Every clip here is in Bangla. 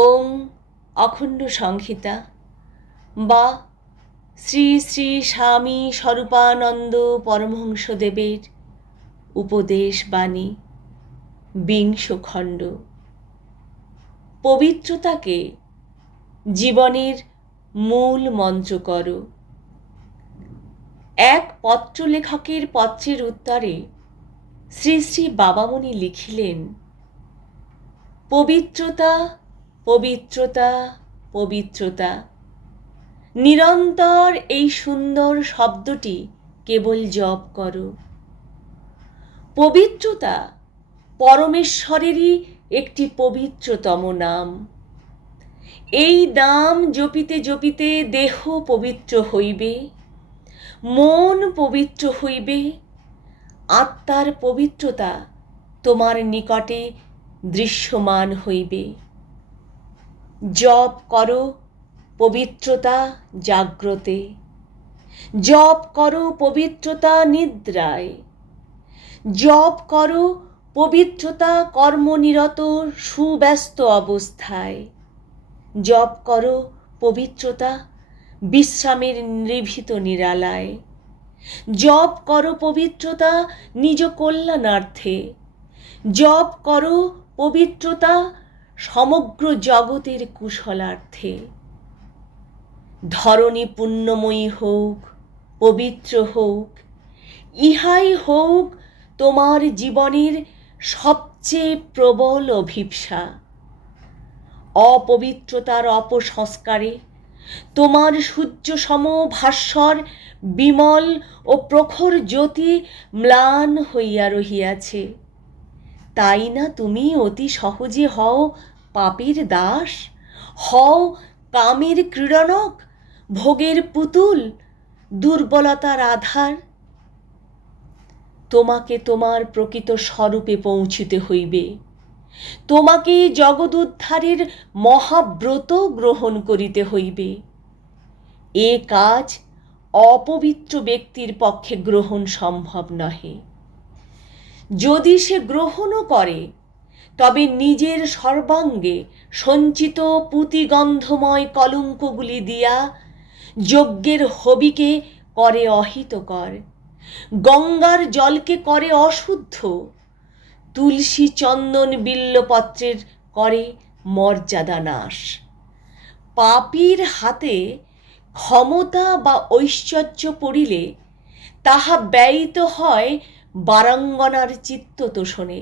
ওং অখণ্ড সংহিতা বা শ্রী শ্রী স্বামী স্বরূপানন্দ পরমহংসদেবের উপদেশ বাণী বিংশ খণ্ড পবিত্রতাকে জীবনের মূল মন্ত্র করো। এক পত্রলেখকের পত্রের উত্তরে শ্রী শ্রী বাবামণি লিখিলেন, পবিত্রতা পবিত্রতা পবিত্রতা। নিরন্তর এই সুন্দর শব্দটি কেবল জপ করো। পবিত্রতা পরমেশ্বরেরই একটি পবিত্রতম নাম। এই নাম জপিতে জপিতে দেহ পবিত্র হইবে, মন পবিত্র হইবে, আত্মার পবিত্রতা তোমার নিকটে দৃশ্যমান হইবে। জপ করো পবিত্রতা জাগ্রতে। জপ করো পবিত্রতা নিদ্রায়। জপ করো পবিত্রতা কর্মনিরত সুব্যস্ত অবস্থায়। জপ করো পবিত্রতা বিশ্রামের নিভৃত নিরালায়। জপ করো পবিত্রতা নিজ কল্যাণার্থে। জপ করো পবিত্রতা সমগ্র জগতের কুশলার্থে। ধরণী পুণ্যময়ী হোক, পবিত্র হোক, ইহাই হোক তোমার জীবনের সবচেয়ে প্রবল অভিপ্সা। অপবিত্রতার অপসংস্কারে তোমার সূর্য সম ভাস্বর বিমল ও প্রখর জ্যোতি ম্লান হইয়া রহিয়াছে। তাই না তুমি অতি সহজে হও পাপের দাস, হও কামের ক্রীড়নক, ভোগের পুতুল, দুর্বলতার আধার। তোমাকে তোমার প্রকৃত স্বরূপে পৌঁছিতে হইবে। তোমাকে জগদুদ্ধারের মহাব্রত গ্রহণ করিতে হইবে। এ কাজ অপবিত্র ব্যক্তির পক্ষে গ্রহণ সম্ভব নহে। যদি সে গ্রহণও করে তবে নিজের সর্বাঙ্গে সঞ্চিত পুঁতিগন্ধময় কলঙ্কগুলি দিয়া যজ্ঞের হবিকে করে অহিতকর, গঙ্গার জলকে করে অশুদ্ধ, তুলসী চন্দন বিল্লপত্রের করে মর্যাদা নাশ। পাপীর হাতে ক্ষমতা বা ঐশ্বর্য পড়িলে তাহা ব্যয়িত হয় বারাঙ্গনার চিত্ত তোষণে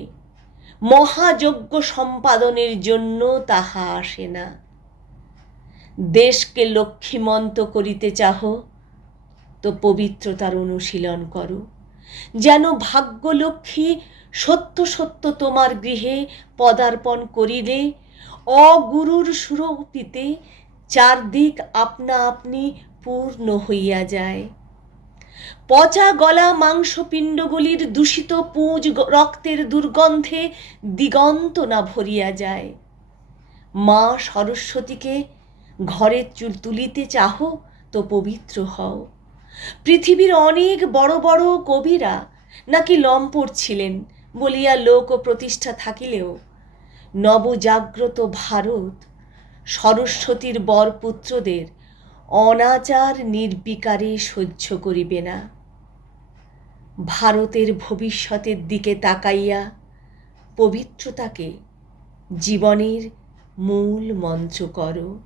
মহাযজ্ঞ সম্পাদনের জন্য তাহা আসে না। দেশকে লক্ষ্মীমন্ত করিতে চাহ, তো পবিত্রতার অনুশীলন করো। যেন ভাগ্যলক্ষ্মী সত্য সত্য তোমার গৃহে পদার্পণ করিলে, অগুরুর সুরপিতে চারদিক আপনা আপনি পূর্ণ হইয়া যায়। পচা গলা মাংসপিণ্ডগুলির দূষিত পুঁজ রক্তের দুর্গন্ধে দিগন্ত না ভরিয়া যায়। মা সরস্বতীকে ঘরে চুল তুলিতে চাহ, তো পবিত্র হও। পৃথিবীর অনেক বড় বড় কবিরা নাকি লম্পট ছিলেন বলিয়া লোক প্রতিষ্ঠা থাকিলেও। নবজাগ্রত ভারত সরস্বতীর বরপুত্রদের অনাচার নির্বিকারে সহ্য করিবে না। ভারতের ভবিষ্যতের দিকে তাকাইয়া পবিত্রতাকে জীবনের মূল মঞ্চ করো।